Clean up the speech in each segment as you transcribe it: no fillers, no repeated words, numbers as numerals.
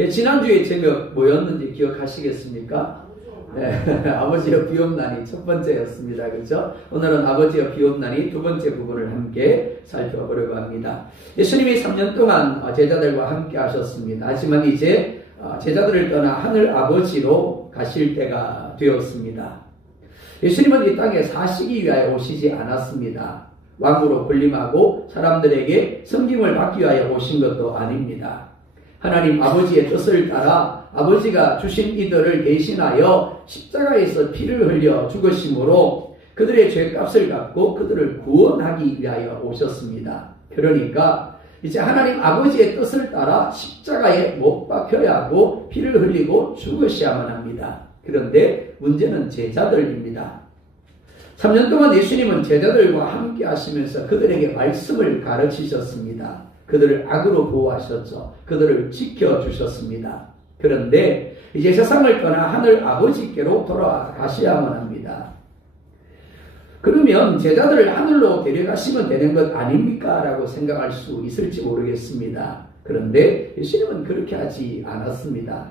예, 지난주에 제가 뭐였는지 기억하시겠습니까? 네, 아버지의 비옵난이 첫 번째였습니다. 그렇죠? 오늘은 아버지의 비옵난이 두 번째 부분을 함께 살펴보려고 합니다. 예수님이 3년 동안 제자들과 함께 하셨습니다. 하지만 이제 제자들을 떠나 하늘 아버지로 가실 때가 되었습니다. 예수님은 이 땅에 사시기 위하여 오시지 않았습니다. 왕으로 군림하고 사람들에게 섬김을 받기 위하여 오신 것도 아닙니다. 하나님 아버지의 뜻을 따라 아버지가 주신 이들을 대신하여 십자가에서 피를 흘려 죽으심으로 그들의 죄값을 갚고 그들을 구원하기 위하여 오셨습니다. 그러니까 이제 하나님 아버지의 뜻을 따라 십자가에 못 박혀야 하고 피를 흘리고 죽으셔야만 합니다. 그런데 문제는 제자들입니다. 3년 동안 예수님은 제자들과 함께 하시면서 그들에게 말씀을 가르치셨습니다. 그들을 악으로 보호하셨죠. 그들을 지켜주셨습니다. 그런데 이제 세상을 떠나 하늘 아버지께로 돌아가셔야만 합니다. 그러면 제자들을 하늘로 데려가시면 되는 것 아닙니까? 라고 생각할 수 있을지 모르겠습니다. 그런데 예수님은 그렇게 하지 않았습니다.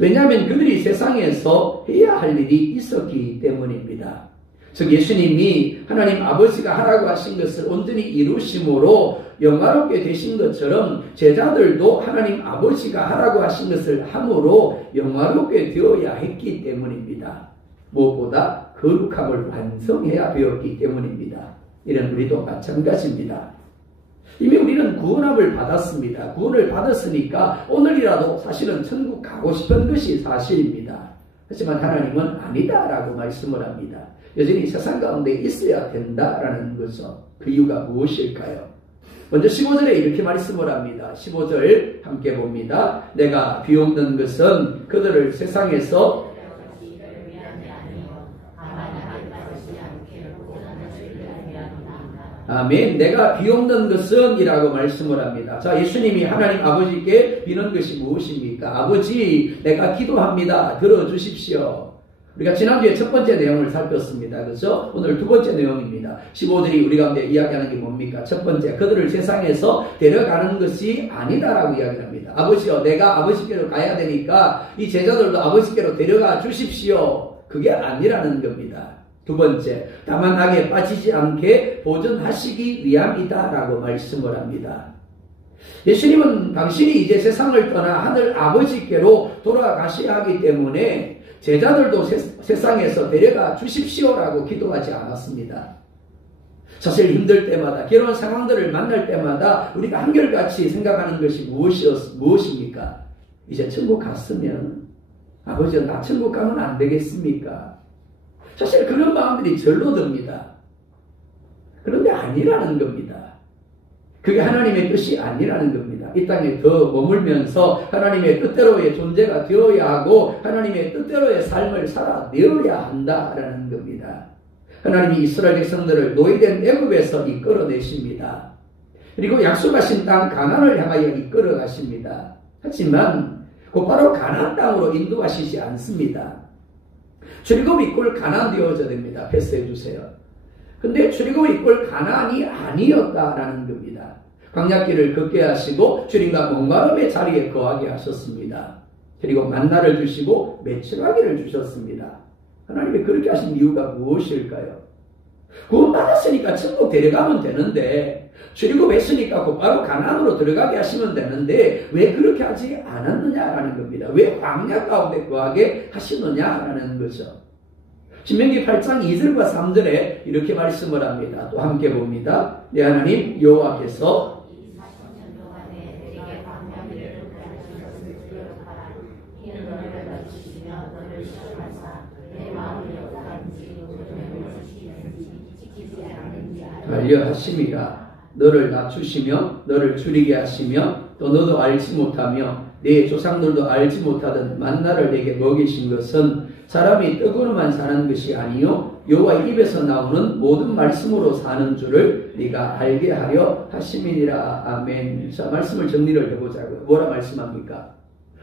왜냐하면 그들이 세상에서 해야 할 일이 있었기 때문입니다. 즉 예수님이 하나님 아버지가 하라고 하신 것을 온전히 이루심으로 영화롭게 되신 것처럼 제자들도 하나님 아버지가 하라고 하신 것을 함으로 영화롭게 되어야 했기 때문입니다. 무엇보다 거룩함을 완성해야 되었기 때문입니다. 이런 우리도 마찬가지입니다. 이미 우리는 구원함을 받았습니다. 구원을 받았으니까 오늘이라도 사실은 천국 가고 싶은 것이 사실입니다. 하지만 하나님은 아니다라고 말씀을 합니다. 여전히 세상 가운데 있어야 된다라는 거죠. 그 이유가 무엇일까요? 먼저 15절에 이렇게 말씀을 합니다. 15절 함께 봅니다. 내가 비옵는 것은 그들을 세상에서 아멘. 내가 비옵는 것은 이라고 말씀을 합니다. 자, 예수님이 하나님 아버지께 비는 것이 무엇입니까? 아버지, 내가 기도합니다. 들어주십시오. 우리가 지난주에 첫 번째 내용을 살폈습니다. 그렇죠? 오늘 두 번째 내용입니다. 15절이 우리 가운데 이야기하는 게 뭡니까? 첫 번째, 그들을 세상에서 데려가는 것이 아니다라고 이야기합니다. 아버지요, 내가 아버지께로 가야 되니까 이 제자들도 아버지께로 데려가 주십시오. 그게 아니라는 겁니다. 두 번째, 다만 악에 빠지지 않게 보존하시기 위함이다라고 말씀을 합니다. 예수님은 당신이 이제 세상을 떠나 하늘 아버지께로 돌아가셔야 하기 때문에 제자들도 세상에서 데려가 주십시오라고 기도하지 않았습니다. 사실 힘들 때마다 괴로운 상황들을 만날 때마다 우리가 한결같이 생각하는 것이 무엇입니까? 이제 천국 갔으면 아버지 나 천국 가면 안 되겠습니까? 사실 그런 마음들이 절로 듭니다. 그런데 아니라는 겁니다. 그게 하나님의 뜻이 아니라는 겁니다. 이 땅에 더 머물면서 하나님의 뜻대로의 존재가 되어야 하고 하나님의 뜻대로의 삶을 살아내어야 한다라는 겁니다. 하나님이 이스라엘 백성들을 노예된 애굽에서 이끌어내십니다. 그리고 약속하신 땅 가나안을 향하여 이끌어 가십니다. 하지만 곧바로 가나안 땅으로 인도하시지 않습니다. 출애굽이 꼴 가나안 되어져야 됩니다. 패스해 주세요. 근데 출애굽이 꼴 가나안이 아니었다라는 겁니다. 광야길을 걷게 하시고 주님과 목마름의 자리에 거하게 하셨습니다. 그리고 만나를 주시고 메추라기를 주셨습니다. 하나님이 그렇게 하신 이유가 무엇일까요? 구원받았으니까 천국 데려가면 되는데 출애굽했으니까 곧바로 가나안으로 들어가게 하시면 되는데 왜 그렇게 하지 않았느냐라는 겁니다. 왜 광야 가운데 거하게 하시느냐라는 거죠. 신명기 8장 2절과 3절에 이렇게 말씀을 합니다. 또 함께 봅니다. 내 하나님 여호와께서 알려하심이라. 너를 낮추시며 너를 줄이게 하시며 또 너도 알지 못하며 네 조상들도 알지 못하던 만나를 내게 먹이신 것은 사람이 떡으로만 사는 것이 아니요 여호와 입에서 나오는 모든 말씀으로 사는 줄을 네가 알게 하려 하심이니라. 아멘. 자, 말씀을 정리를 해보자고요. 뭐라 말씀합니까?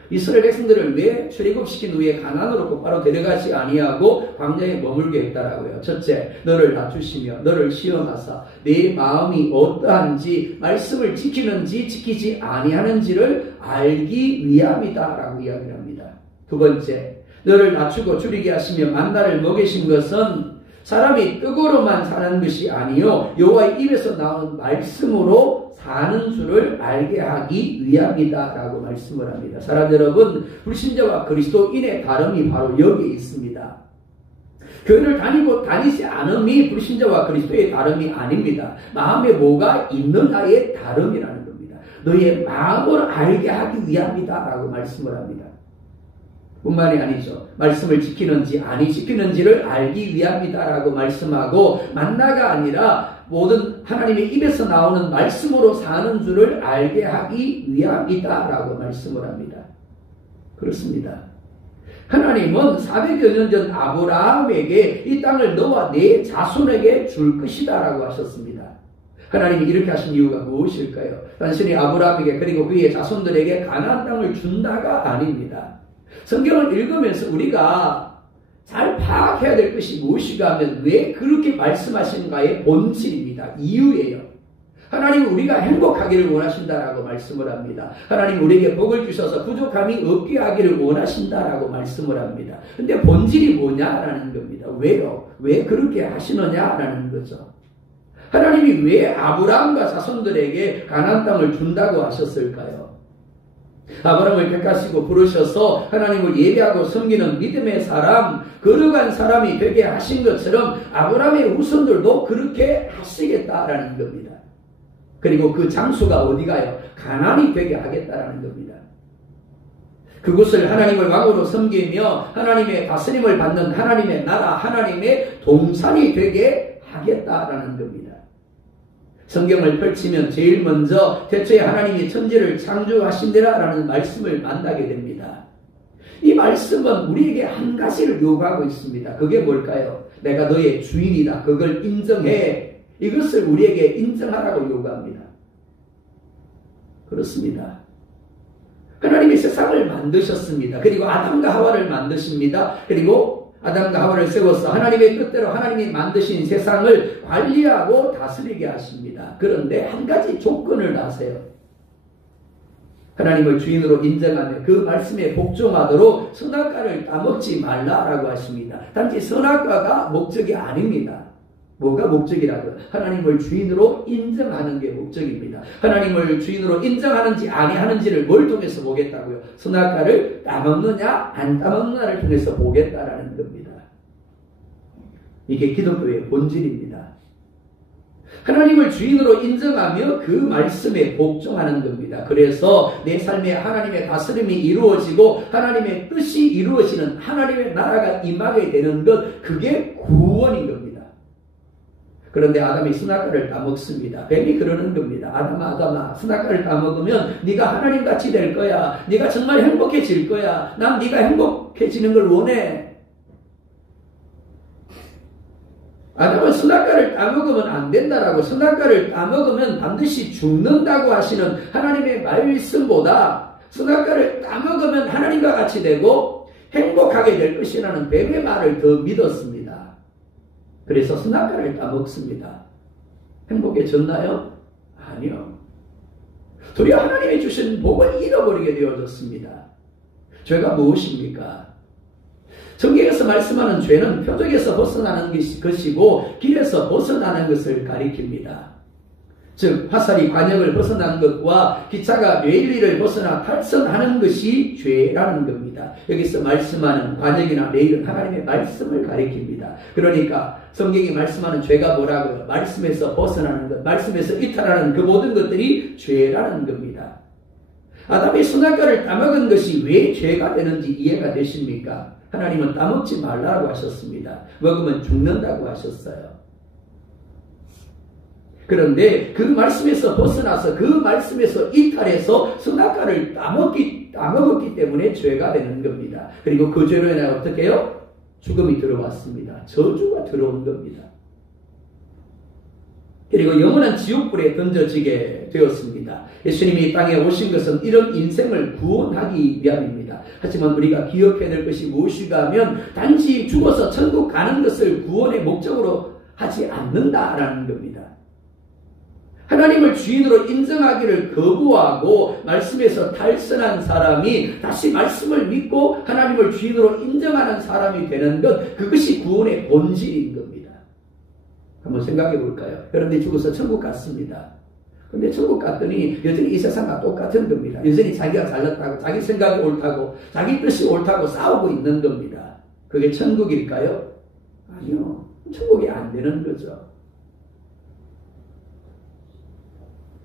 이스라엘 백성들을 왜 출애굽시킨 후에 가나안으로 곧바로 데려가지 아니하고 광야에 머물게 했다라고요. 첫째, 너를 낮추시며 너를 시험하사 내 마음이 어떠한지 말씀을 지키는지 지키지 아니하는지를 알기 위함이다라고 이야기를 합니다. 두 번째, 너를 낮추고 줄이게 하시며 만나를 먹이신 것은 사람이 떡으로만 사는 것이 아니요 여호와의 입에서 나오는 말씀으로 사는 줄을 알게 하기 위함이다 라고 말씀을 합니다. 사랑 여러분, 불신자와 그리스도인의 다름이 바로 여기에 있습니다. 교회를 다니지 않음이 불신자와 그리스도의 다름이 아닙니다. 마음에 뭐가 있느냐의 다름이라는 겁니다. 너의 마음을 알게 하기 위함이다 라고 말씀을 합니다. 뿐만이 아니죠. 말씀을 지키는지 아니 지키는지를 알기 위함이다 라고 말씀하고, 만나가 아니라 모든 하나님의 입에서 나오는 말씀으로 사는 줄을 알게 하기 위함이다 라고 말씀을 합니다. 그렇습니다. 하나님은 400여 년 전 아브라함에게 이 땅을 너와 네 자손에게 줄 것이다 라고 하셨습니다. 하나님이 이렇게 하신 이유가 무엇일까요? 단순히 아브라함에게 그리고 그의 자손들에게 가나안 땅을 준다가 아닙니다. 성경을 읽으면서 우리가 잘 파악해야 될 것이 무엇인가 하면 왜 그렇게 말씀하시는가의 본질입니다. 이유예요. 하나님은 우리가 행복하기를 원하신다라고 말씀을 합니다. 하나님 우리에게 복을 주셔서 부족함이 없게 하기를 원하신다라고 말씀을 합니다. 근데 본질이 뭐냐라는 겁니다. 왜요? 왜 그렇게 하시느냐라는 거죠. 하나님이 왜 아브라함과 자손들에게 가나안 땅을 준다고 하셨을까요? 아브라함을 택하시고 부르셔서 하나님을 예배하고 섬기는 믿음의 사람, 거룩한 사람이 되게 하신 것처럼 아브라함의 후손들도 그렇게 하시겠다라는 겁니다. 그리고 그 장소가 어디가요? 가나안이 되게 하겠다라는 겁니다. 그곳을 하나님을 왕으로 섬기며 하나님의 다스림을 받는 하나님의 나라, 하나님의 동산이 되게 하겠다라는 겁니다. 성경을 펼치면 제일 먼저 태초에 하나님이 천지를 창조하신대라라는 말씀을 만나게 됩니다. 이 말씀은 우리에게 한 가지를 요구하고 있습니다. 그게 뭘까요? 내가 너의 주인이다. 그걸 인정해. 이것을 우리에게 인정하라고 요구합니다. 그렇습니다. 하나님이 세상을 만드셨습니다. 그리고 아담과 하와를 만드십니다. 그리고 아담과 하와를 세워서 하나님의 뜻대로 하나님이 만드신 세상을 관리하고 다스리게 하십니다. 그런데 한 가지 조건을 하세요. 하나님을 주인으로 인정하며 그 말씀에 복종하도록 선악과를 따먹지 말라라고 하십니다. 단지 선악과가 목적이 아닙니다. 뭐가 목적이라고요? 하나님을 주인으로 인정하는 게 목적입니다. 하나님을 주인으로 인정하는지 아니하는지를 뭘 통해서 보겠다고요? 선악과를 따먹느냐 안 따먹느냐를 통해서 보겠다라는 겁니다. 이게 기독교의 본질입니다. 하나님을 주인으로 인정하며 그 말씀에 복종하는 겁니다. 그래서 내 삶에 하나님의 다스림이 이루어지고 하나님의 뜻이 이루어지는 하나님의 나라가 임하게 되는 것, 그게 구원인 겁니다. 그런데 아담이 선악과를 따먹습니다. 뱀이 그러는 겁니다. 아담아 선악과를 따먹으면 네가 하나님같이 될 거야. 네가 정말 행복해질 거야. 난 네가 행복해지는 걸 원해. 아담은 선악과를 따먹으면 안 된다라고, 선악과를 따먹으면 반드시 죽는다고 하시는 하나님의 말씀보다 선악과를 따먹으면 하나님과 같이 되고 행복하게 될 것이라는 뱀의 말을 더 믿었습니다. 그래서 선악과를 따먹습니다. 행복해졌나요? 아니요. 도리어 하나님이 주신 복을 잃어버리게 되어졌습니다. 죄가 무엇입니까? 성경에서 말씀하는 죄는 표적에서 벗어나는 것이고 길에서 벗어나는 것을 가리킵니다. 즉 화살이 관역을 벗어나는 것과 기차가 레일을 벗어나 탈선하는 것이 죄라는 겁니다. 여기서 말씀하는 관역이나 레일은 하나님의 말씀을 가리킵니다. 그러니까 성경이 말씀하는 죄가 뭐라고요? 말씀에서 벗어나는 것, 말씀에서 이탈하는 그 모든 것들이 죄라는 겁니다. 아담이 선악과를 따먹은 것이 왜 죄가 되는지 이해가 되십니까? 하나님은 따먹지 말라고 하셨습니다. 먹으면 죽는다고 하셨어요. 그런데 그 말씀에서 벗어나서 그 말씀에서 이탈해서 선악과를 따먹었기 때문에 죄가 되는 겁니다. 그리고 그 죄로 인해 어떻게 해요? 죽음이 들어왔습니다. 저주가 들어온 겁니다. 그리고 영원한 지옥불에 던져지게 되었습니다. 예수님이 땅에 오신 것은 이런 인생을 구원하기 위함입니다. 하지만 우리가 기억해야 될 것이 무엇이가 하면 단지 죽어서 천국 가는 것을 구원의 목적으로 하지 않는다라는 겁니다. 하나님을 주인으로 인정하기를 거부하고 말씀에서 탈선한 사람이 다시 말씀을 믿고 하나님을 주인으로 인정하는 사람이 되는 것, 그것이 구원의 본질인 겁니다. 한번 생각해 볼까요? 여러분들이 죽어서 천국 갔습니다. 근데 천국 갔더니 여전히 이 세상과 똑같은 겁니다. 여전히 자기가 잘났다고, 자기 생각이 옳다고, 자기 뜻이 옳다고 싸우고 있는 겁니다. 그게 천국일까요? 아니요. 천국이 안 되는 거죠.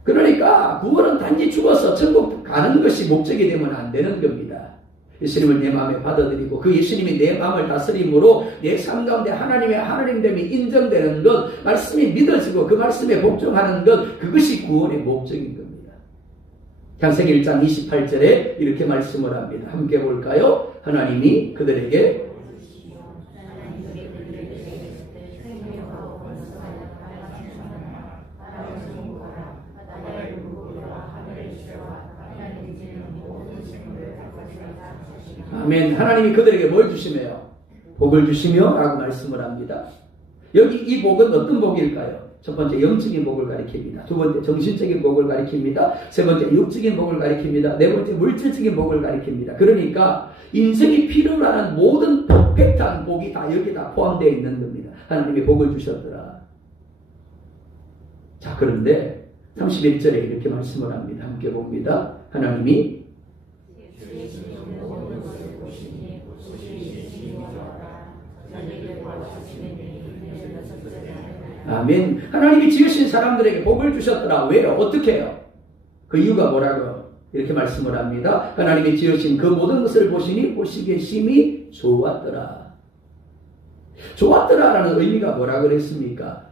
그러니까 구원은 단지 죽어서 천국 가는 것이 목적이 되면 안 되는 겁니다. 예수님을 내 마음에 받아들이고 그 예수님이 내 마음을 다스림으로 내 삶 가운데 하나님의 하나님됨이 인정되는 것, 말씀이 믿어지고 그 말씀에 복종하는 것, 그것이 구원의 목적인 겁니다. 창세기 1장 28절에 이렇게 말씀을 합니다. 함께 볼까요? 하나님이 그들에게 아멘. 하나님이 그들에게 뭘 주시며요? 복을 주시며 라고 말씀을 합니다. 여기 이 복은 어떤 복일까요? 첫 번째 영적인 복을 가리킵니다. 두 번째 정신적인 복을 가리킵니다. 세 번째 육적인 복을 가리킵니다. 네 번째 물질적인 복을 가리킵니다. 그러니까 인생이 필요로 하는 모든 퍼펙트한 복이 다 여기 다 포함되어 있는 겁니다. 하나님이 복을 주셨더라. 자, 그런데 31절에 이렇게 말씀을 합니다. 함께 봅니다. 하나님이 아멘. 하나님이 지으신 사람들에게 복을 주셨더라. 왜요? 어떻게 해요? 그 이유가 뭐라고요? 이렇게 말씀을 합니다. 하나님이 지으신 그 모든 것을 보시니 보시기에 심히 좋았더라. 좋았더라라는 의미가 뭐라 그랬습니까?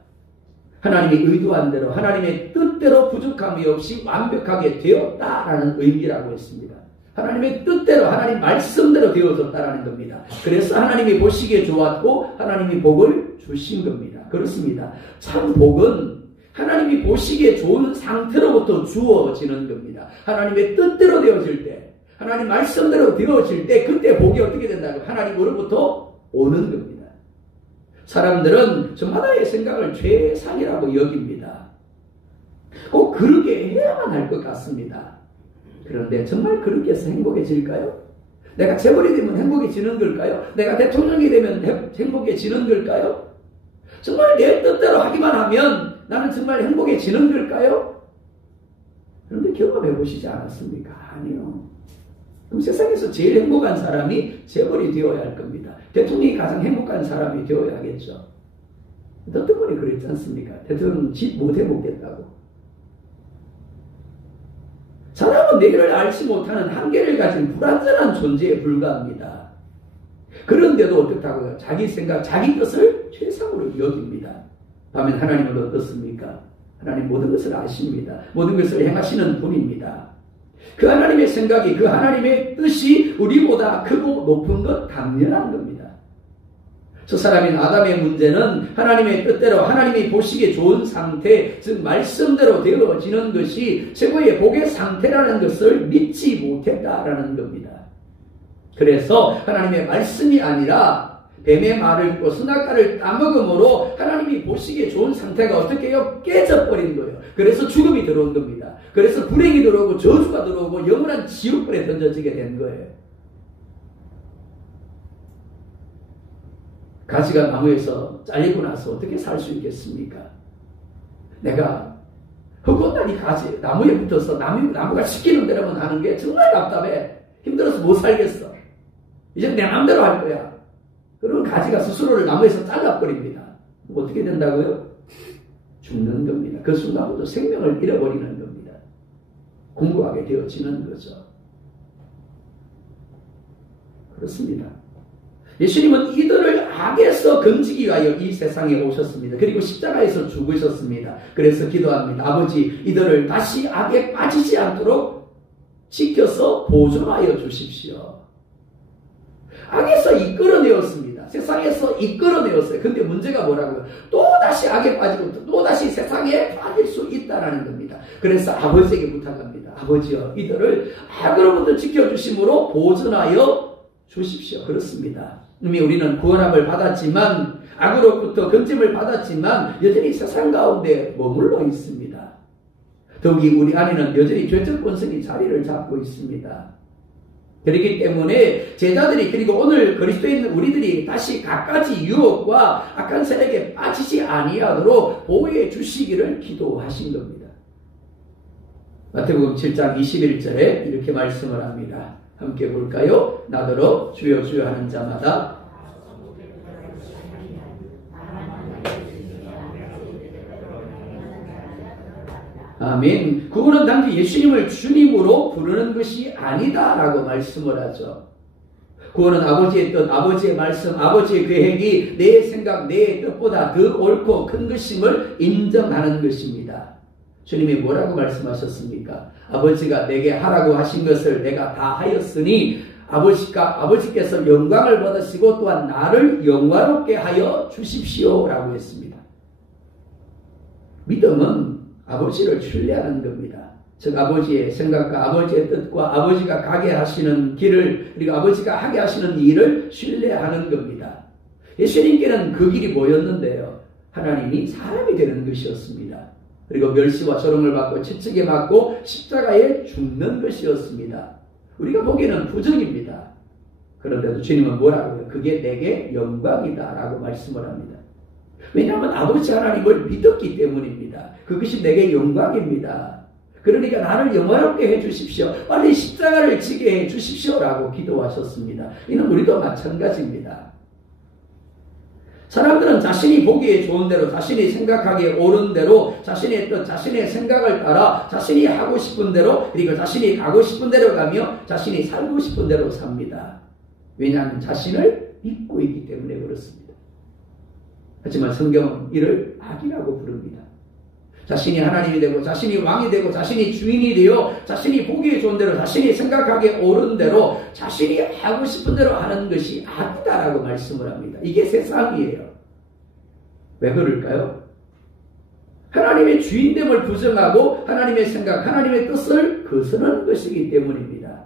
하나님이 의도한 대로 하나님의 뜻대로 부족함이 없이 완벽하게 되었다라는 의미라고 했습니다. 하나님의 뜻대로 하나님 말씀대로 되어졌다라는 겁니다. 그래서 하나님이 보시기에 좋았고 하나님이 복을 주신 겁니다. 그렇습니다. 참 복은 하나님이 보시기에 좋은 상태로부터 주어지는 겁니다. 하나님의 뜻대로 되어질 때, 하나님 말씀대로 되어질 때 그때 복이 어떻게 된다고? 하나님으로부터 오는 겁니다. 사람들은 저마다의 생각을 최상이라고 여깁니다. 꼭 그렇게 해야만 할 것 같습니다. 그런데 정말 그렇게 해서 행복해질까요? 내가 재벌이 되면 행복해지는 걸까요? 내가 대통령이 되면 행복해지는 걸까요? 정말 내 뜻대로 하기만 하면 나는 정말 행복해지는 걸까요? 그런데 경험해 보시지 않았습니까? 아니요. 그럼 세상에서 제일 행복한 사람이 재벌이 되어야 할 겁니다. 대통령이 가장 행복한 사람이 되어야 하겠죠. 어떤 분이 그랬지 않습니까? 대통령은 집 못 해먹겠다고. 사람은 내게를 알지 못하는 한계를 가진 불완전한 존재에 불과합니다. 그런데도 어떻다고요? 자기 생각, 자기 뜻을 최상으로 여깁니다. 반면 하나님은 어떻습니까? 하나님 모든 것을 아십니다. 모든 것을 행하시는 분입니다. 그 하나님의 생각이, 그 하나님의 뜻이 우리보다 크고 높은 것 당연한 겁니다. 저 사람인 아담의 문제는 하나님의 뜻대로 하나님이 보시기에 좋은 상태, 즉 말씀대로 되어지는 것이 최고의 복의 상태라는 것을 믿지 못했다라는 겁니다. 그래서 하나님의 말씀이 아니라 뱀의 말을 듣고 선악과를 따먹음으로 하나님이 보시기에 좋은 상태가 어떻게 해요? 깨져버린 거예요. 그래서 죽음이 들어온 겁니다. 그래서 불행이 들어오고 저주가 들어오고 영원한 지옥불에 던져지게 된 거예요. 가지가 나무에서 잘리고 나서 어떻게 살 수 있겠습니까? 내가 흙었다 이 가지 나무에 붙어서 나무가 시키는 대로만 하는 게 정말 답답해. 힘들어서 못 살겠어. 이제 내 마음대로 할 거야. 그러면 가지가 스스로를 나무에서 잘라버립니다. 어떻게 된다고요? 죽는 겁니다. 그 순간부터 생명을 잃어버리는 겁니다. 공고하게 되어지는 거죠. 그렇습니다. 예수님은 이들을 악에서 건지기 위하여 이 세상에 오셨습니다. 그리고 십자가에서 죽으셨습니다. 그래서 기도합니다. 아버지, 이들을 다시 악에 빠지지 않도록 지켜서 보존하여 주십시오. 악에서 이끌어내었습니다. 세상에서 이끌어내었어요. 근데 문제가 뭐라고요? 또다시 악에 빠지고 또다시 세상에 빠질 수 있다는 겁니다. 그래서 아버지에게 부탁합니다. 아버지여, 이들을 악으로부터 지켜주심으로 보존하여 주십시오. 그렇습니다. 이미 우리는 구원함을 받았지만, 악으로부터 건짐을 받았지만 여전히 세상 가운데 머물러 있습니다. 더욱이 우리 안에는 여전히 죄적 본성이 자리를 잡고 있습니다. 그렇기 때문에 제자들이, 그리고 오늘 그리스도에 있는 우리들이 다시 갖가지 유혹과 악한 세력에 빠지지 아니하도록 보호해 주시기를 기도하신 겁니다. 마태복음 7장 21절에 이렇게 말씀을 합니다. 함께 볼까요? 나더러 주여 주여 하는 자마다 아멘. 구원은 단지 예수님을 주님으로 부르는 것이 아니다라고 말씀을 하죠. 구원은 아버지의 뜻, 아버지의 말씀, 아버지의 계획이 내 생각, 내 뜻보다 더 옳고 큰 것임을 인정하는 것입니다. 주님이 뭐라고 말씀하셨습니까? 아버지가 내게 하라고 하신 것을 내가 다 하였으니 아버지께서 영광을 받으시고 또한 나를 영화롭게 하여 주십시오 라고 했습니다. 믿음은 아버지를 신뢰하는 겁니다. 즉 아버지의 생각과 아버지의 뜻과 아버지가 가게 하시는 길을, 그리고 아버지가 하게 하시는 일을 신뢰하는 겁니다. 예수님께는 그 길이 뭐였는데요? 하나님이 사람이 되는 것이었습니다. 그리고 멸시와 조롱을 받고 채찍에 맞고 십자가에 죽는 것이었습니다. 우리가 보기에는 부정입니다. 그런데도 주님은 뭐라고요? 그게 내게 영광이다 라고 말씀을 합니다. 왜냐하면 아버지 하나님을 믿었기 때문입니다. 그것이 내게 영광입니다. 그러니까 나를 영화롭게 해주십시오. 빨리 십자가를 지게 해주십시오 라고 기도하셨습니다. 이는 우리도 마찬가지입니다. 사람들은 자신이 보기에 좋은 대로, 자신이 생각하기에 옳은 대로, 자신의 뜻, 자신의 생각을 따라 자신이 하고 싶은 대로, 그리고 자신이 가고 싶은 대로 가며 자신이 살고 싶은 대로 삽니다. 왜냐하면 자신을 믿고 있기 때문에 그렇습니다. 하지만 성경은 이를 악이라고 부릅니다. 자신이 하나님이 되고 자신이 왕이 되고 자신이 주인이 되어 자신이 보기에 좋은 대로, 자신이 생각하기에 옳은 대로, 자신이 하고 싶은 대로 하는 것이 악이다라고 말씀을 합니다. 이게 세상이에요. 왜 그럴까요? 하나님의 주인됨을 부정하고 하나님의 생각, 하나님의 뜻을 거스르는 것이기 때문입니다.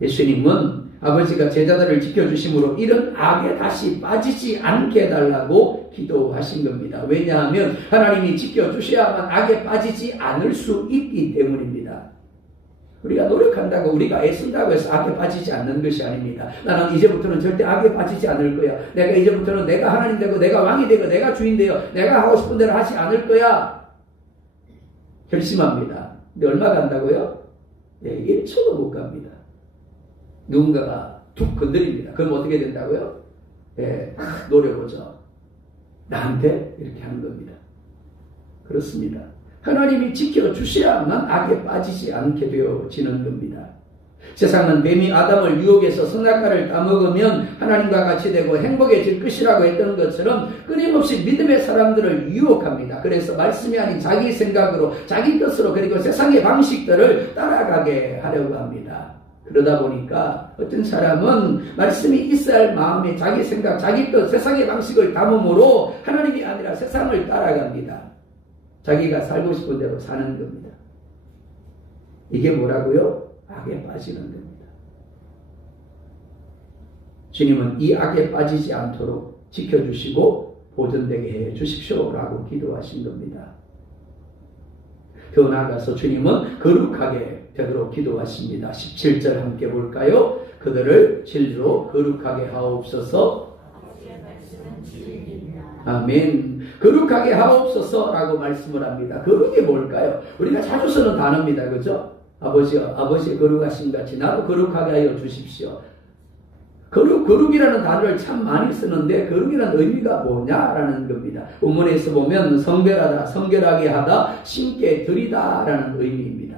예수님은 아버지가 제자들을 지켜주심으로 이런 악에 다시 빠지지 않게 해달라고 기도하신 겁니다. 왜냐하면 하나님이 지켜주셔야만 악에 빠지지 않을 수 있기 때문입니다. 우리가 노력한다고, 우리가 애쓴다고 해서 악에 빠지지 않는 것이 아닙니다. 나는 이제부터는 절대 악에 빠지지 않을 거야. 내가 이제부터는 내가 하나님 되고 내가 왕이 되고 내가 주인 되어 내가 하고 싶은 대로 하지 않을 거야. 결심합니다. 근데 얼마 간다고요? 네, 1초도 못 갑니다. 누군가가 툭 건드립니다. 그럼 어떻게 된다고요? 예, 노려보죠. 나한테 이렇게 하는 겁니다. 그렇습니다. 하나님이 지켜주셔야만 악에 빠지지 않게 되어지는 겁니다. 세상은 뱀이 아담을 유혹해서 선악과를 따먹으면 하나님과 같이 되고 행복해질 것이라고 했던 것처럼 끊임없이 믿음의 사람들을 유혹합니다. 그래서 말씀이 아닌 자기 생각으로, 자기 뜻으로, 그리고 세상의 방식들을 따라가게 하려고 합니다. 그러다 보니까 어떤 사람은 말씀이 있어야 할 마음에 자기 생각, 자기 뜻, 세상의 방식을 담음으로 하나님이 아니라 세상을 따라갑니다. 자기가 살고 싶은 대로 사는 겁니다. 이게 뭐라고요? 악에 빠지는 겁니다. 주님은 이 악에 빠지지 않도록 지켜주시고 보존되게 해 주십시오라고 기도하신 겁니다. 더 나아가서 주님은 거룩하게 되도록 기도하십니다. 17절 함께 볼까요? 그들을 진리로 거룩하게 하옵소서. 아멘. 거룩하게 하옵소서라고 말씀을 합니다. 거룩이 뭘까요? 우리가 자주 쓰는 단어입니다. 그죠? 아버지여, 아버지의 거룩하신 같이 나도 거룩하게 하여 주십시오. 거룩이라는 단어를 참 많이 쓰는데 거룩이라는 의미가 뭐냐라는 겁니다. 본문에서 보면 성별하다, 성결하게 하다, 심게 드리다 라는 의미입니다.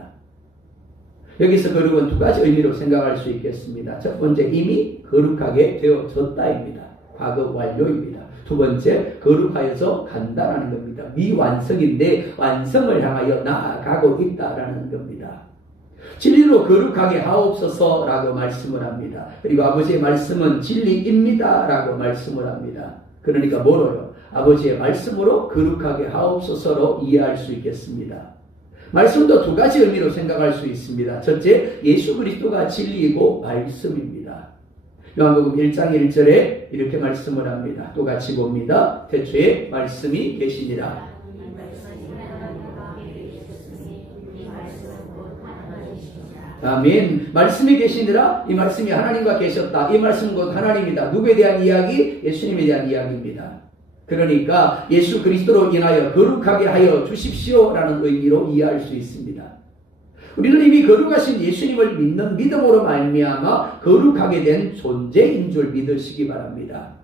여기서 거룩은 두 가지 의미로 생각할 수 있겠습니다. 첫 번째, 이미 거룩하게 되어졌다입니다. 과거 완료입니다. 두 번째, 거룩하여서 간다라는 겁니다. 미완성인데 완성을 향하여 나아가고 있다라는 겁니다. 진리로 거룩하게 하옵소서라고 말씀을 합니다. 그리고 아버지의 말씀은 진리입니다라고 말씀을 합니다. 그러니까 뭐로요? 아버지의 말씀으로 거룩하게 하옵소서로 이해할 수 있겠습니다. 말씀도 두 가지 의미로 생각할 수 있습니다. 첫째, 예수 그리스도가 진리이고 말씀입니다. 요한복음 1장 1절에 이렇게 말씀을 합니다. 또 같이 봅니다. 태초에 말씀이 계시니라. 아멘. 말씀이 계시니라. 이 말씀이 하나님과 계셨다. 이 말씀은 곧 하나님이다. 누구에 대한 이야기? 예수님에 대한 이야기입니다. 그러니까 예수 그리스도로 인하여 거룩하게 하여 주십시오라는 의미로 이해할 수 있습니다. 우리는 이미 거룩하신 예수님을 믿는 믿음으로 말미암아 거룩하게 된 존재인 줄 믿으시기 바랍니다.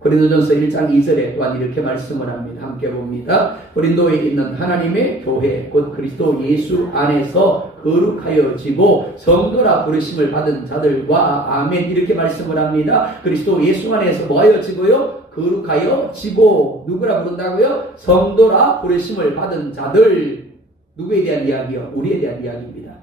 고린도전서 1장 2절에 또한 이렇게 말씀을 합니다. 함께 봅니다. 고린도에 있는 하나님의 교회 곧 그리스도 예수 안에서 거룩하여지고 성도라 부르심을 받은 자들과 아멘 이렇게 말씀을 합니다. 그리스도 예수 안에서 뭐하여지고요? 거룩하여지고 누구라 부른다고요? 성도라 부르심을 받은 자들. 누구에 대한 이야기요? 우리에 대한 이야기입니다.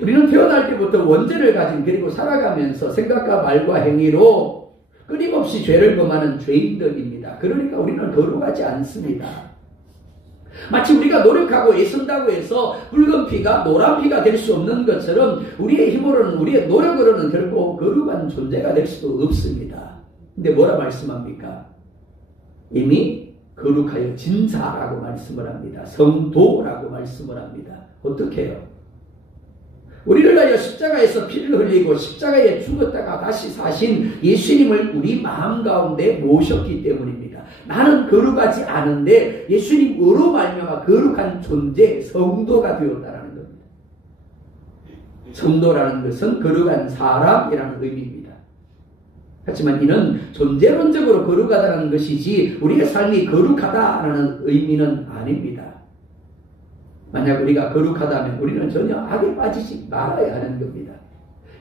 우리는 태어날 때부터 원죄를 가진 그리고 살아가면서 생각과 말과 행위로 끊임없이 죄를 범하는 죄인들입니다. 그러니까 우리는 거룩하지 않습니다. 마치 우리가 노력하고 애쓴다고 해서 붉은 피가 노란 피가 될 수 없는 것처럼 우리의 힘으로는 우리의 노력으로는 결코 거룩한 존재가 될 수도 없습니다. 근데 뭐라 말씀합니까? 이미 거룩하여 진자라고 말씀을 합니다. 성도라고 말씀을 합니다. 어떻게 해요? 우리를 위하여 십자가에서 피를 흘리고 십자가에 죽었다가 다시 사신 예수님을 우리 마음 가운데 모셨기 때문입니다. 나는 거룩하지 않은데 예수님으로 말미암아 거룩한 존재, 성도가 되었다는 겁니다. 성도라는 것은 거룩한 사람이라는 의미입니다. 하지만 이는 존재론적으로 거룩하다는 것이지 우리의 삶이 거룩하다라는 의미는 아닙니다. 만약 우리가 거룩하다면 우리는 전혀 악에 빠지지 말아야 하는 겁니다.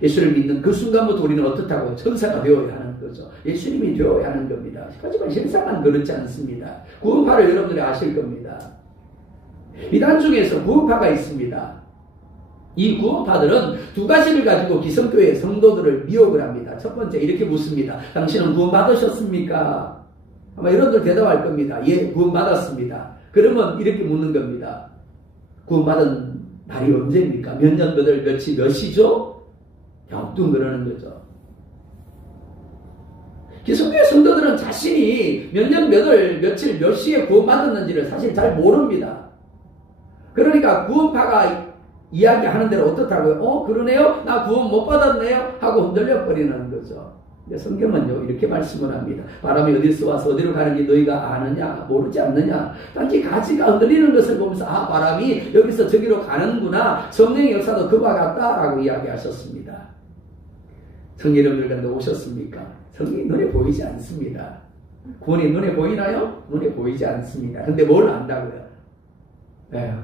예수를 믿는 그 순간부터 우리는 어떻다고? 천사가 되어야 하는 거죠. 예수님이 되어야 하는 겁니다. 하지만 실상은 그렇지 않습니다. 구원파를 여러분들이 아실 겁니다. 이단 중에서 구원파가 있습니다. 이 구원파들은 두 가지를 가지고 기성교회 성도들을 미혹을 합니다. 첫 번째 이렇게 묻습니다. 당신은 구원받으셨습니까? 아마 여러분들 대답할 겁니다. 예, 구원받았습니다. 그러면 이렇게 묻는 겁니다. 구원받은 날이 언제입니까? 몇 년, 몇 월, 며칠, 몇 시죠? 갸우뚱 그러는 거죠. 기성교회 성도들은 자신이 몇 년, 몇 월, 며칠, 몇 시에 구원받았는지를 사실 잘 모릅니다. 그러니까 구원파가 이야기하는 대로 어떻다고요? 그러네요? 나 구원 못 받았네요? 하고 흔들려 버리는 거죠. 성경은요 이렇게 말씀을 합니다. 바람이 어디서 와서 어디로 가는지 너희가 아느냐? 모르지 않느냐? 단지 가지가 흔들리는 것을 보면서 아 바람이 여기서 저기로 가는구나. 성령의 역사도 그와 같다라고 이야기하셨습니다. 성령 여러분들 가운데 오셨습니까? 성령이 눈에 보이지 않습니다. 구원이 눈에 보이나요? 눈에 보이지 않습니다. 근데 뭘 안다고요?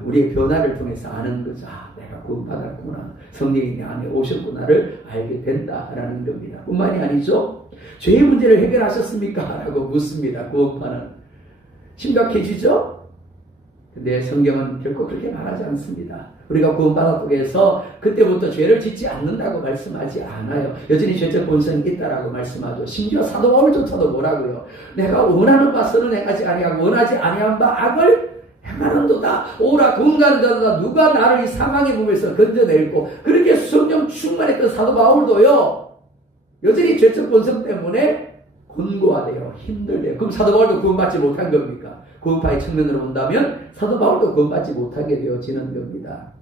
우리의 변화를 통해서 아는 거죠. 아, 내가 구원받았구나. 성령이 내 안에 오셨구나를 알게 된다라는 겁니다. 뿐만이 아니죠. 죄의 문제를 해결하셨습니까? 라고 묻습니다. 구원파는. 심각해지죠? 근데 성경은 결코 그렇게 말하지 않습니다. 우리가 구원받았다고 해서 그때부터 죄를 짓지 않는다고 말씀하지 않아요. 여전히 죄적 본성이 있다라고 말씀하죠. 심지어 사도 바울조차도 뭐라고요? 내가 원하는 바 선은 행하지 아니하고 원하지 아니한 바 악을 행하는도다. 오라 건강자다. 누가 나를 이 사망의 몸에서 건져낼고. 그렇게 성령 충만했던 사도 바울도요 여전히 죄적 본성 때문에 곤고하대요. 힘들대요. 그럼 사도 바울도 구원받지 못한 겁니까? 구원파의 측면으로 본다면 사도 바울도 구원받지 못하게 되어지는 겁니다.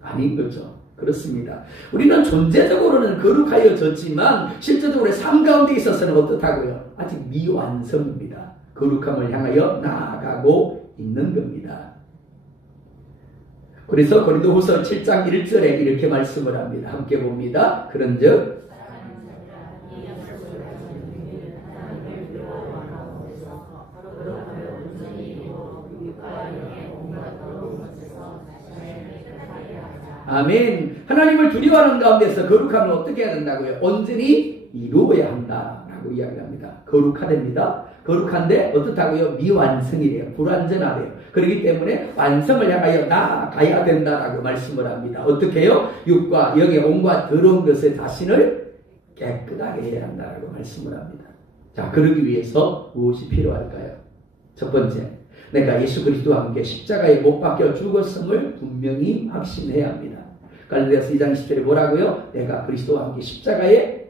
아닌 거죠. 그렇습니다. 우리는 존재적으로는 거룩하여졌지만 실제적으로 삶 가운데 있어서는 어떻다고요? 아직 미완성입니다. 거룩함을 향하여 나아가고 있는 겁니다. 그래서 고린도후서 7장 1절에 이렇게 말씀을 합니다. 함께 봅니다. 그런즉 아멘. 하나님을 두려워하는 가운데서 거룩함을 어떻게 해야 된다고요? 온전히 이루어야 한다라고 이야기합니다. 거룩하답니다. 거룩한데 어떻다고요? 미완성이래요. 불완전하래요. 그렇기 때문에 완성을 향하여 나아가야 된다라고 말씀을 합니다. 어떻게 해요? 육과 영의 온갖 더러운 것에 자신을 깨끗하게 해야 한다라고 말씀을 합니다. 자, 그러기 위해서 무엇이 필요할까요? 첫 번째, 내가 예수 그리스도와 함께 십자가에 못 박혀 죽었음을 분명히 확신해야 합니다. 갈라디아서 2장 10절에 뭐라고요? 내가 그리스도와 함께 십자가에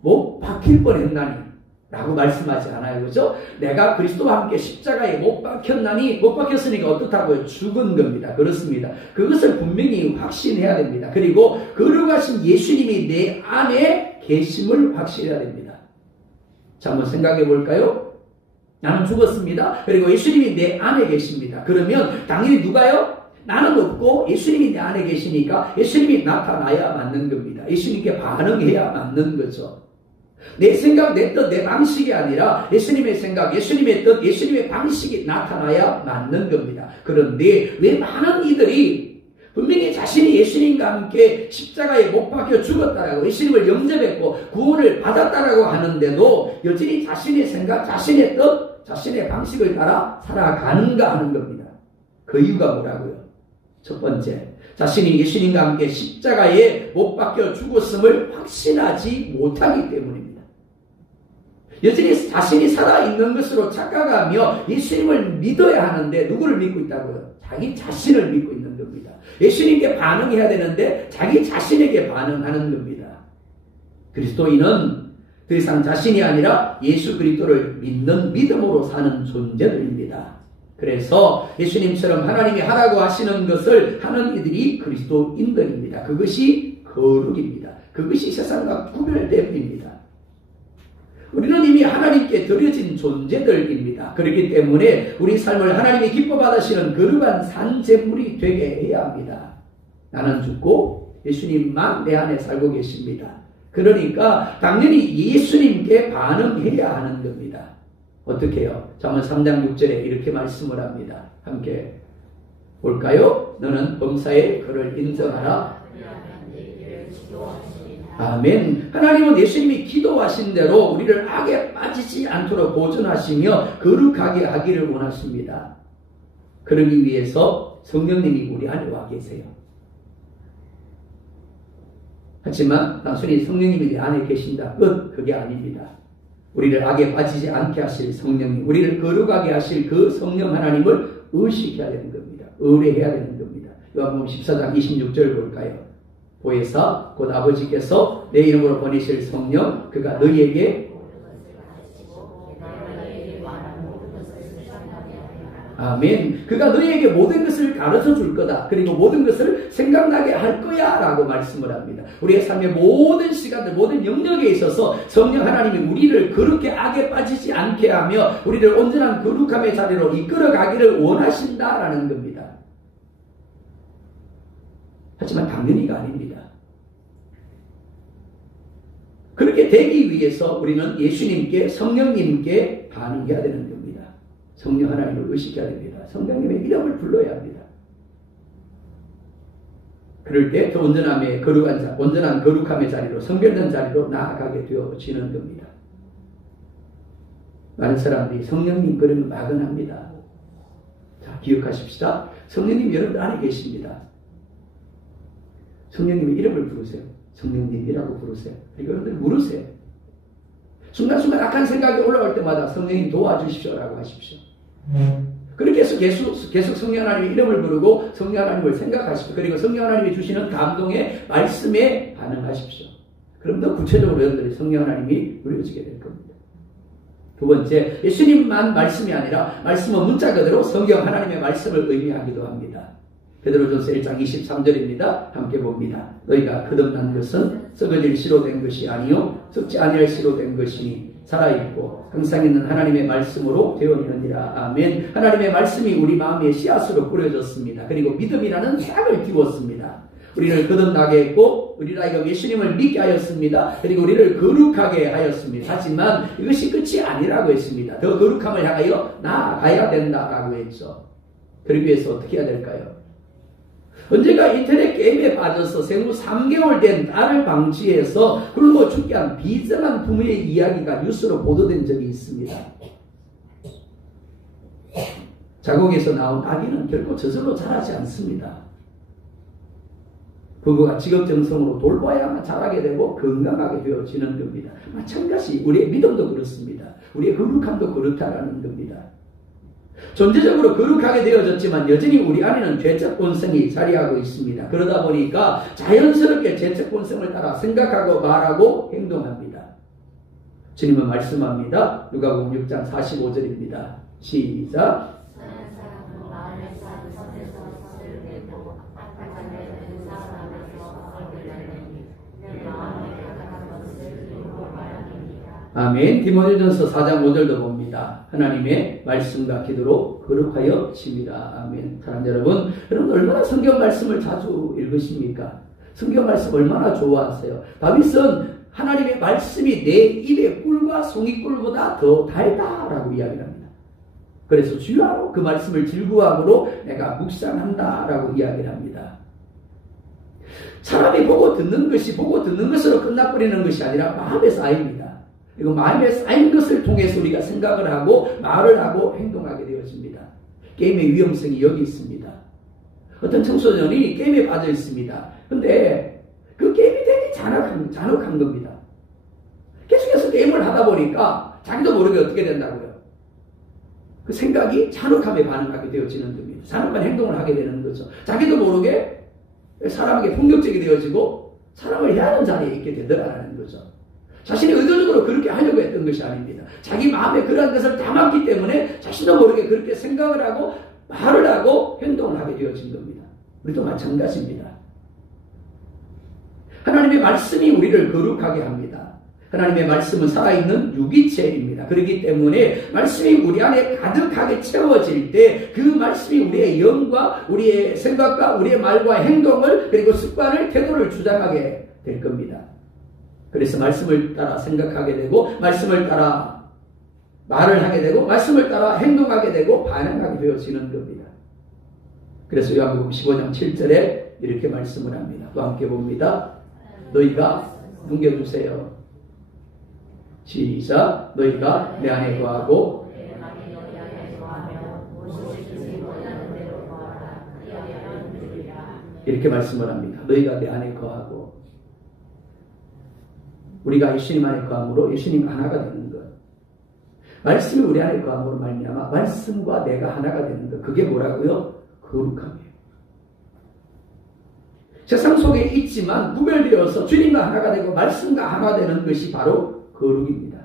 못 박힐 뻔했나니 라고 말씀하지 않아요. 그죠? 내가 그리스도와 함께 십자가에 못 박혔나니, 못 박혔으니까 어떻다고요? 죽은 겁니다. 그렇습니다. 그것을 분명히 확신해야 됩니다. 그리고 거룩하신 예수님이 내 안에 계심을 확신해야 됩니다. 자, 한번 생각해 볼까요? 나는 죽었습니다. 그리고 예수님이 내 안에 계십니다. 그러면 당연히 누가요? 나는 없고 예수님이 내 안에 계시니까 예수님이 나타나야 맞는 겁니다. 예수님께 반응해야 맞는 거죠. 내 생각, 내 뜻, 내 방식이 아니라 예수님의 생각, 예수님의 뜻, 예수님의 방식이 나타나야 맞는 겁니다. 그런데 왜 많은 이들이 분명히 자신이 예수님과 함께 십자가에 못 박혀 죽었다라고, 예수님을 영접했고 구원을 받았다라고 하는데도 여전히 자신의 생각, 자신의 뜻, 자신의 방식을 따라 살아가는가 하는 겁니다. 그 이유가 뭐라고요? 첫 번째, 자신이 예수님과 함께 십자가에 못 박혀 죽었음을 확신하지 못하기 때문입니다. 여전히 자신이 살아있는 것으로 착각하며 예수님을 믿어야 하는데 누구를 믿고 있다고요? 자기 자신을 믿고 있는 겁니다. 예수님께 반응해야 되는데 자기 자신에게 반응하는 겁니다. 그리스도인은 더 이상 자신이 아니라 예수 그리스도를 믿는 믿음으로 사는 존재들입니다. 그래서 예수님처럼 하나님이 하라고 하시는 것을 하는 이들이 그리스도인들입니다. 그것이 거룩입니다. 그것이 세상과 구별됨입니다. 우리는 이미 하나님께 드려진 존재들입니다. 그렇기 때문에 우리 삶을 하나님이 기뻐 받으시는 거룩한 산제물이 되게 해야 합니다. 나는 죽고 예수님만 내 안에 살고 계십니다. 그러니까 당연히 예수님께 반응해야 하는 겁니다. 어떻게 해요? 잠언 3장 6절에 이렇게 말씀을 합니다. 함께 볼까요? 너는 범사의 그를 인정하라. 아멘. 하나님은 예수님이 기도하신 대로 우리를 악에 빠지지 않도록 보존하시며 거룩하게 하기를 원하십니다. 그러기 위해서 성령님이 우리 안에 와 계세요. 하지만 단순히 성령님이 내 안에 계신다 끝, 그게 아닙니다. 우리를 악에 빠지지 않게 하실 성령님, 우리를 거룩하게 하실 그 성령 하나님을 의식해야 되는 겁니다. 의뢰해야 되는 겁니다. 요한복음 14장 26절 볼까요? 보혜사 곧 아버지께서 내 이름으로 보내실 성령, 그가 너희에게 아멘. 그가 너희에게 모든 것을 가르쳐 줄 거다. 그리고 모든 것을 생각나게 할 거야 라고 말씀을 합니다. 우리의 삶의 모든 시간들, 모든 영역에 있어서 성령 하나님이 우리를 그렇게 악에 빠지지 않게 하며 우리를 온전한 거룩함의 자리로 이끌어 가기를 원하신다라는 겁니다. 하지만 당연히가 아닙니다. 그렇게 되기 위해서 우리는 예수님께, 성령님께 반응해야 되는 겁니다. 성령 하나님을 의식해야 됩니다. 성령님의 이름을 불러야 합니다. 그럴 때 더 온전한 거룩함의 자리로, 성별된 자리로 나아가게 되어지는 겁니다. 많은 사람들이 성령님 그러면 막연합니다. 자, 기억하십시다. 성령님 여러분 안에 계십니다. 성령님의 이름을 부르세요. 성령님이라고 부르세요. 그리고 여러분들 물으세요. 순간순간 악한 생각이 올라올 때마다 성령님 도와주십시오라고 하십시오. 그렇게 해서 계속 성령 하나님의 이름을 부르고 성령 하나님을 생각하십시오. 그리고 성령 하나님이 주시는 감동의 말씀에 반응하십시오. 그럼 더 구체적으로 여러분들이 성령 하나님이 누려지게 될 겁니다. 두 번째, 예수님만 말씀이 아니라 말씀은 문자 그대로 성경 하나님의 말씀을 의미하기도 합니다. 베드로전서 1장 23절입니다. 함께 봅니다. 너희가 거듭난 것은 썩어질 씨로 된 것이 아니요 썩지 아니할 씨로 된 것이니 살아있고 항상 있는 하나님의 말씀으로 되어있느니라. 아멘. 하나님의 말씀이 우리 마음의 씨앗으로 뿌려졌습니다. 그리고 믿음이라는 싹을 띄웠습니다. 우리를 거듭나게 했고 우리를 하여금 예수님을 믿게 하였습니다. 그리고 우리를 거룩하게 하였습니다. 하지만 이것이 끝이 아니라고 했습니다. 더 거룩함을 향하여 나아가야 된다라고 했죠. 그러기 위해서 어떻게 해야 될까요? 언제가 인터넷 게임에 빠져서 생후 3개월 된 딸을 방치해서 굶어 죽게 한 비정한 부모의 이야기가 뉴스로 보도된 적이 있습니다. 자궁에서 나온 아기는 결코 저절로 자라지 않습니다. 부부가 직업정성으로 돌봐야만 자라게 되고 건강하게 되어지는 겁니다. 마찬가지 우리의 믿음도 그렇습니다. 우리의 거룩함도 그렇다라는 겁니다. 존재적으로 거룩하게 되어졌지만 여전히 우리 안에는 죄적 본성이 자리하고 있습니다. 그러다 보니까 자연스럽게 죄적 본성을 따라 생각하고 말하고 행동합니다. 주님은 말씀합니다. 누가복음 6장 45절입니다. 시작. 아멘. 디모데전서 4장 5절도 봅니다. 하나님의 말씀과 기도로 거룩하여 칩니다. 아멘. 사랑하는 여러분, 여러분 얼마나 성경 말씀을 자주 읽으십니까? 성경 말씀 얼마나 좋아하세요? 다윗은 하나님의 말씀이 내 입의 꿀과 송이꿀보다 더 달다라고 이야기를 합니다. 그래서 주야로 그 말씀을 즐거워함으로 내가 묵상한다라고 이야기를 합니다. 사람이 보고 듣는 것으로 끝나버리는 것이 아니라 마음에 쌓입니다. 그리고 마음에 쌓인 것을 통해서 우리가 생각을 하고 말을 하고 행동하게 되어집니다. 게임의 위험성이 여기 있습니다. 어떤 청소년이 게임에 빠져 있습니다. 근데 그 게임이 되게 잔혹한 겁니다. 계속해서 게임을 하다 보니까 자기도 모르게 어떻게 된다고요? 그 생각이 잔혹함에 반응하게 되어지는 겁니다. 잔혹한 행동을 하게 되는 거죠. 자기도 모르게 사람에게 폭력적이 되어지고 사람을 해하는 자리에 있게 되더라는 거죠. 자신이 의도적으로 그렇게 하려고 했던 것이 아닙니다. 자기 마음에 그러한 것을 담았기 때문에 자신도 모르게 그렇게 생각을 하고 말을 하고 행동을 하게 되어진 겁니다. 우리도 마찬가지입니다. 하나님의 말씀이 우리를 거룩하게 합니다. 하나님의 말씀은 살아있는 유기체입니다. 그렇기 때문에 말씀이 우리 안에 가득하게 채워질 때 그 말씀이 우리의 영과 우리의 생각과 우리의 말과 행동을 그리고 습관을 태도를 주장하게 될 겁니다. 그래서 말씀을 따라 생각하게 되고 말씀을 따라 말을 하게 되고 말씀을 따라 행동하게 되고 반응하게 되어지는 겁니다. 그래서 요한복음 15장 7절에 이렇게 말씀을 합니다. 또 함께 봅니다. 너희가 넘겨주세요. 시작. 너희가 내 안에 거하고 이렇게 말씀을 합니다. 너희가 내 안에 거하고 우리가 예수님 안에 거함으로 예수님 하나가 되는 것. 말씀이 우리 안에 거함으로 말미암아 말씀과 내가 하나가 되는 것. 그게 뭐라고요? 거룩함이에요. 세상 속에 있지만 구별되어서 주님과 하나가 되고 말씀과 하나가 되는 것이 바로 거룩입니다.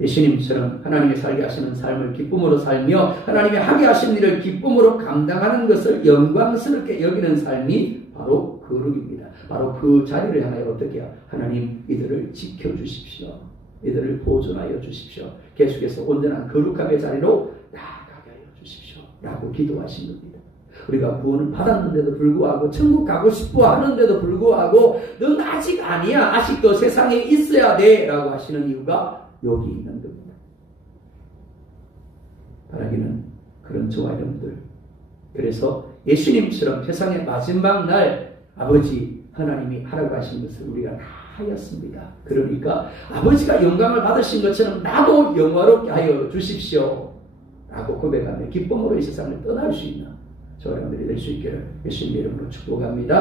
예수님처럼 하나님의 살게 하시는 삶을 기쁨으로 살며 하나님의 하게 하신 일을 기쁨으로 감당하는 것을 영광스럽게 여기는 삶이 바로 거룩입니다. 바로 그 자리를 향하여 어떻게 해요? 하나님 이들을 지켜주십시오. 이들을 보존하여 주십시오. 계속해서 온전한 거룩함의 자리로 나아가게 하여 주십시오. 라고 기도하신 겁니다. 우리가 구원을 받았는데도 불구하고 천국 가고 싶어 하는데도 불구하고 넌 아직 아니야. 아직도 세상에 있어야 돼. 라고 하시는 이유가 여기 있는 겁니다. 바라기는 그런 저와 여러분들. 그래서 예수님처럼 세상의 마지막 날 아버지 하나님이 하라고 하신 것을 우리가 다 하였습니다. 그러니까 아버지가 영광을 받으신 것처럼 나도 영화롭게 하여 주십시오. 라고 고백하며 기쁨으로 이 세상을 떠날 수 있는 저와 여러분들이 될 수 있기를 예수님의 이름으로 축복합니다.